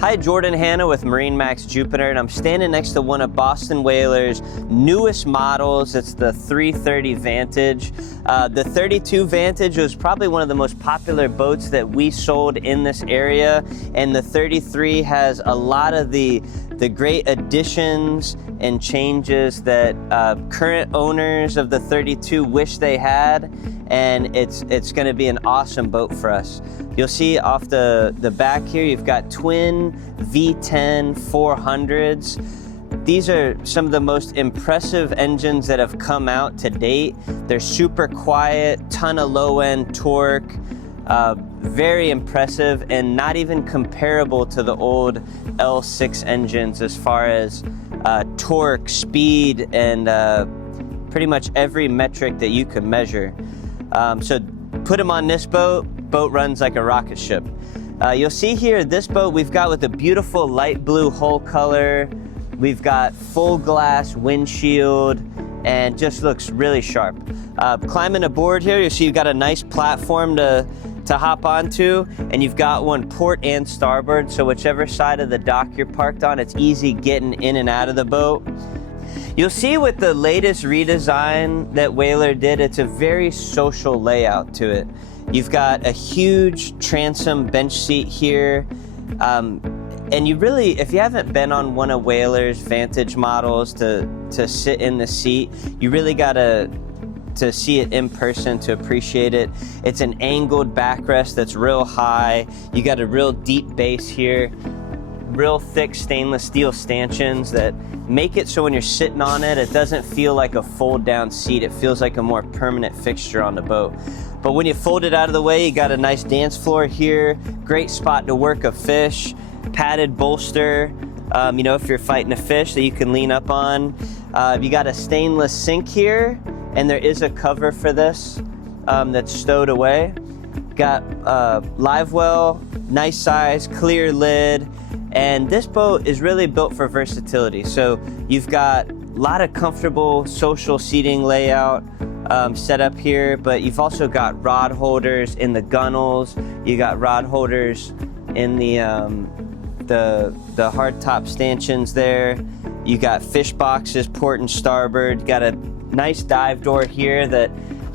Hi, Jordan Hanna with MarineMax Jupiter, and I'm standing next to one of Boston Whaler's newest models. It's the 330 Vantage. The 32 Vantage was probably one of the most popular boats that we sold in this area, and the 33 has a lot of the great additions and changes that current owners of the 32 wish they had, and it's going to be an awesome boat for us. You'll see off the back here, you've got twin V10 400s. These are some of the most impressive engines that have come out to date. They're super quiet, ton of low-end torque, very impressive, and not even comparable to the old L6 engines as far as torque, speed, and pretty much every metric that you could measure. So put them on this boat runs like a rocket ship. You'll see here, this boat we've got with a beautiful light blue hull color. We've got full glass windshield and just looks really sharp. Climbing aboard here, you see you've got a nice platform to hop onto, and you've got one port and starboard, so whichever side of the dock you're parked on, it's easy getting in and out of the boat. You'll see with the latest redesign that Whaler did, it's a very social layout to it. You've got a huge transom bench seat here, and you really, if you haven't been on one of Whaler's Vantage models to sit in the seat, you really gotta to see it in person to appreciate it. It's an angled backrest that's real high. You got a real deep base here, real thick stainless steel stanchions that make it so when you're sitting on it, it doesn't feel like a fold down seat. It feels like a more permanent fixture on the boat. But when you fold it out of the way, you got a nice dance floor here, great spot to work a fish, padded bolster, you know, if you're fighting a fish that you can lean up on. You got a stainless sink here, and there is a cover for this that's stowed away. Got live well, nice size, clear lid, and this boat is really built for versatility. So you've got a lot of comfortable social seating layout set up here, but you've also got rod holders in the gunnels. You got rod holders in the hardtop stanchions there. You got fish boxes, port and starboard. Got a nice dive door here that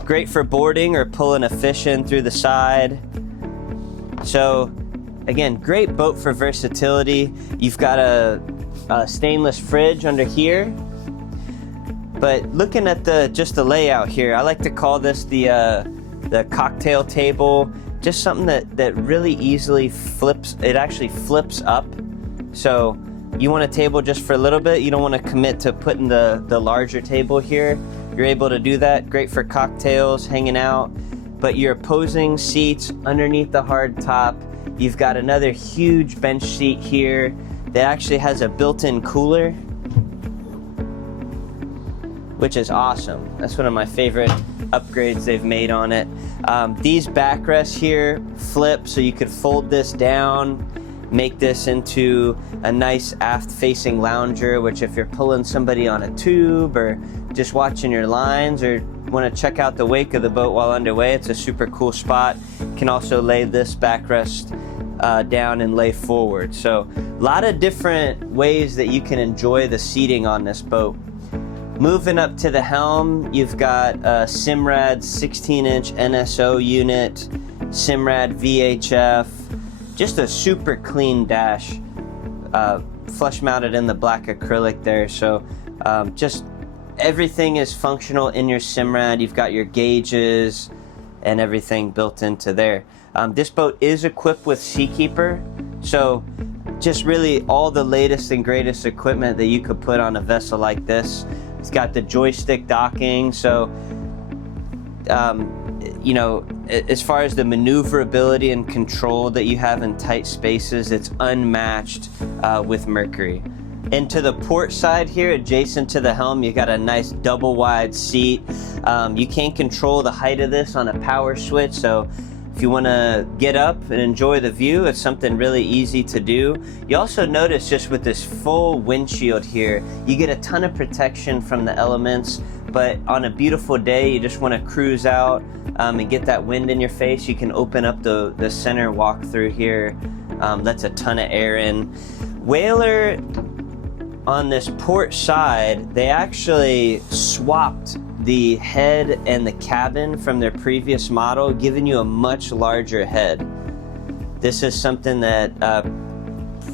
great for boarding or pulling a fish in through the side. So again, great boat for versatility. You've got a stainless fridge under here. But looking at just the layout here, I like to call this the cocktail table. Just something that really easily flips. It actually flips up. So you want a table just for a little bit. You don't want to commit to putting the larger table here. You're able to do that. Great for cocktails, hanging out. But your opposing seats underneath the hard top. You've got another huge bench seat here that actually has a built-in cooler, which is awesome. That's one of my favorite upgrades they've made on it. These backrests here flip, so you could fold this down, make this into a nice aft-facing lounger, which if you're pulling somebody on a tube or just watching your lines or want to check out the wake of the boat while underway, it's a super cool spot. You can also lay this backrest down and lay forward. So a lot of different ways that you can enjoy the seating on this boat. Moving up to the helm, you've got a Simrad 16-inch NSO unit, Simrad VHF, just a super clean dash, flush mounted in the black acrylic there. So just everything is functional in your Simrad. You've got your gauges and everything built into there. This boat is equipped with Seakeeper, so just really all the latest and greatest equipment that you could put on a vessel like this. It's got the joystick docking, so you know, as far as the maneuverability and control that you have in tight spaces, it's unmatched with Mercury. And to the port side here, adjacent to the helm, you got a nice double wide seat. You can't control the height of this on a power switch, so if you want to get up and enjoy the view, it's something really easy to do. You also notice just with this full windshield here, you get a ton of protection from the elements, but on a beautiful day, you just want to cruise out and get that wind in your face. You can open up the center walk through here. Lets a ton of air in. Whaler, on this port side, they actually swapped the head and the cabin from their previous model, giving you a much larger head. This is something that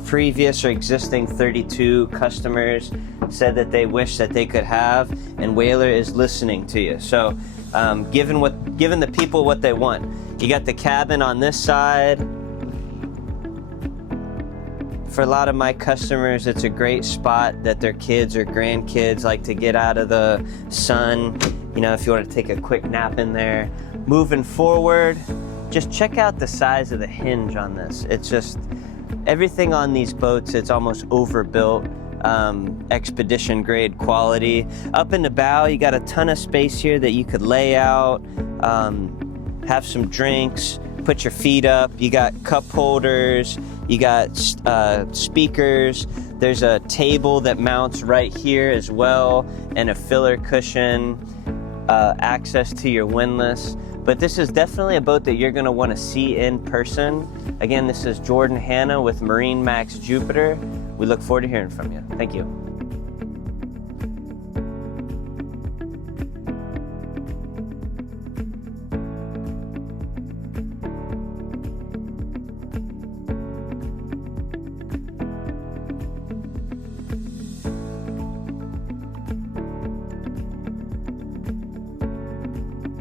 previous or existing 32 customers said that they wish that they could have, and Whaler is listening to you. So giving the people what they want. You got the cabin on this side. For a lot of my customers, it's a great spot that their kids or grandkids like to get out of the sun. You know, if you want to take a quick nap in there. Moving forward, just check out the size of the hinge on this. It's just, everything on these boats, it's almost overbuilt, expedition grade quality. Up in the bow, you got a ton of space here that you could lay out, have some drinks, put your feet up. You got cup holders, you got speakers. There's a table that mounts right here as well, and a filler cushion, access to your windlass. But this is definitely a boat that you're gonna wanna see in person. Again, this is Jordan Hanna with MarineMax Jupiter. We look forward to hearing from you. Thank you.